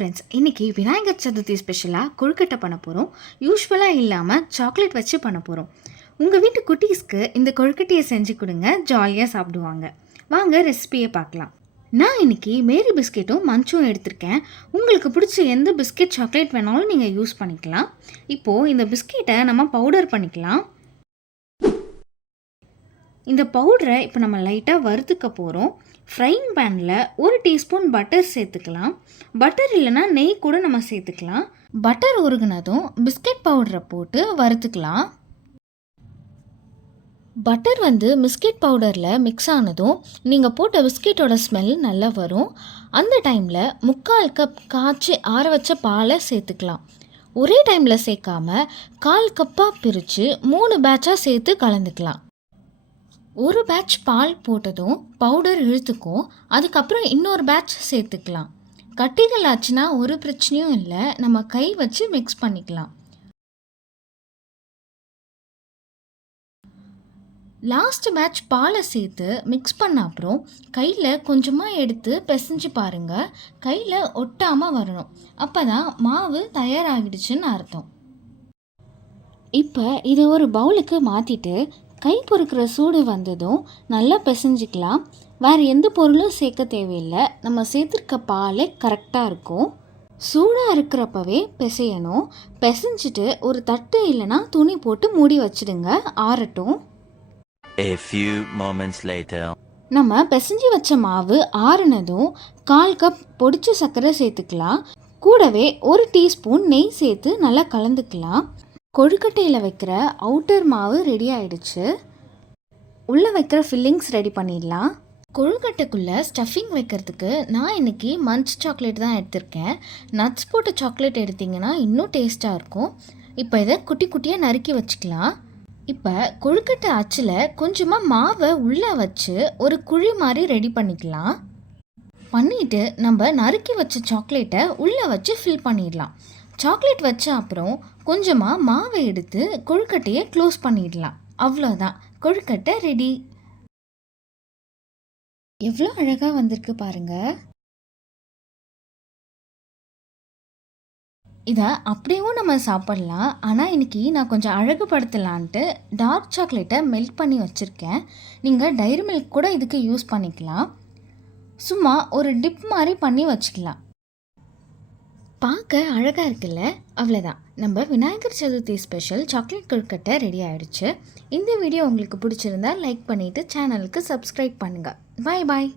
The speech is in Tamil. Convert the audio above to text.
ஃப்ரெண்ட்ஸ், இன்றைக்கி விநாயகர் சதுர்த்தி ஸ்பெஷலாக கொழுக்கட்டை பண்ண போகிறோம். யூஸ்வலாக இல்லாமல் சாக்லேட் வச்சு பண்ண போகிறோம். உங்கள் வீட்டு குட்டீஸ்க்கு இந்த கொழுக்கட்டையை செஞ்சு கொடுங்க, ஜாலியாக சாப்பிடுவாங்க. வாங்க ரெசிபியை பார்க்கலாம். நான் இன்றைக்கி மேரி பிஸ்கெட்டும் மஞ்சும் எடுத்திருக்கேன். உங்களுக்கு பிடிச்ச எந்த பிஸ்கெட் சாக்லேட் வேணாலும் நீங்கள் யூஸ் பண்ணிக்கலாம். இப்போது இந்த பிஸ்கெட்டை நம்ம பவுடர் பண்ணிக்கலாம். இந்த பவுடரை இப்போ நம்ம லைட்டாக வறுத்துக்க போகிறோம். ஃப்ரைங் பேனில் 1 டீஸ்பூன் பட்டர் சேர்த்துக்கலாம். பட்டர் இல்லைன்னா நெய் கூட நம்ம சேர்த்துக்கலாம். பட்டர் உருகுனதும் பிஸ்கெட் பவுடரை போட்டு வறுத்துக்கலாம். பட்டர் பிஸ்கெட் பவுடரில் மிக்ஸ் ஆனதும் நீங்கள் போட்ட பிஸ்கெட்டோட ஸ்மெல் நல்லா வரும். அந்த டைமில் 3/4 கப் காய்ச்சி ஆற வச்ச பாலை சேர்த்துக்கலாம். ஒரே டைமில் சேர்க்காம 1/4 கப்பாக பிரித்து 3 பேட்சாக சேர்த்து கலந்துக்கலாம். ஒரு பேட்ச் பால் போட்டதும் பவுடர் இழுத்துக்கும். அதுக்கப்புறம் இன்னொரு பேட்ச் சேர்த்துக்கலாம். கட்டிகள் ஆச்சுன்னா ஒரு பிரச்சனையும் இல்லை, நம்ம கை வச்சு மிக்ஸ் பண்ணிக்கலாம். லாஸ்ட் பேட்ச் பாலை சேர்த்து மிக்ஸ் பண்ண அப்புறம் கையில் கொஞ்சமாக எடுத்து பிசைஞ்சு பாருங்கள். கையில் ஒட்டாமல் வரணும். அப்போ தான் மாவு தயாராகிடுச்சுன்னு அர்த்தம். இப்போ இதை ஒரு பவுலுக்கு மாற்றிட்டு கை பொறுக்கிற சூடு வந்ததும் நல்லா பிசைஞ்சிக்கலாம். வேறு எந்த பொருளும் சேர்க்க தேவையில்லை. நம்ம சேர்த்துருக்க பால் கரெக்டாக இருக்கும். சூடாக இருக்கிறப்பவே பிசையணும். பிசைஞ்சிட்டு ஒரு தட்டு இல்லைன்னா துணி போட்டு மூடி வச்சிடுங்க, ஆறட்டும். A few moments later. நம்ம பிசைஞ்சு வச்ச மாவு ஆறுனதும் 1/4 கப் பொடிச்ச சர்க்கரை சேர்த்துக்கலாம். கூடவே 1 டீஸ்பூன் நெய் சேர்த்து நல்லா கலந்துக்கலாம். கொழுக்கட்டையில் வைக்கிற அவுட்டர் மாவு ரெடி ஆகிடுச்சு. உள்ளே வைக்கிற ஃபில்லிங்ஸ் ரெடி பண்ணிடலாம். கொழுக்கட்டைக்குள்ளே ஸ்டஃபிங் வைக்கிறதுக்கு நான் இன்றைக்கி மஞ்ச் சாக்லேட் தான் எடுத்திருக்கேன். நட்ஸ் போட்ட சாக்லேட் எடுத்திங்கன்னா இன்னும் டேஸ்ட்டாக இருக்கும். இப்போ இதை குட்டி குட்டியாக நறுக்கி வச்சுக்கலாம். இப்போ கொழுக்கட்டை அச்சில் கொஞ்சமாக மாவை உள்ளே வச்சு ஒரு குழி மாதிரி ரெடி பண்ணிக்கலாம். பண்ணிவிட்டு நம்ம நறுக்கி வச்ச சாக்லேட்டை உள்ளே வச்சு ஃபில் பண்ணிடலாம். சாக்லேட் வச்ச அப்புறம் கொஞ்சமாக மாவை எடுத்து கொழுக்கட்டையை க்ளோஸ் பண்ணிடலாம். அவ்வளோதான், கொழுக்கட்டை ரெடி. எவ்வளோ அழகாக வந்திருக்கு பாருங்கள். இதை அப்படியும் நம்ம சாப்பிட்லாம். ஆனால் இன்றைக்கி நான் கொஞ்சம் அழகுபடுத்தலான்ட்டு டார்க் சாக்லேட்டை மெல்ட் பண்ணி வச்சுருக்கேன். நீங்கள் டைரி மில்க் கூட இதுக்கு யூஸ் பண்ணிக்கலாம். சும்மா ஒரு டிப் மாதிரி பண்ணி வச்சுக்கலாம். பார்க்க அழகாக இருக்குல்ல? அவ்வளோதான், நம்ம விநாயகர் சதுர்த்தி ஸ்பெஷல் சாக்லேட் கொழுக்கட்டை ரெடி ஆகிடுச்சு. இந்த வீடியோ உங்களுக்கு பிடிச்சிருந்தா லைக் பண்ணிவிட்டு சேனலுக்கு சப்ஸ்கிரைப் பண்ணுங்கள். பாய் பாய்.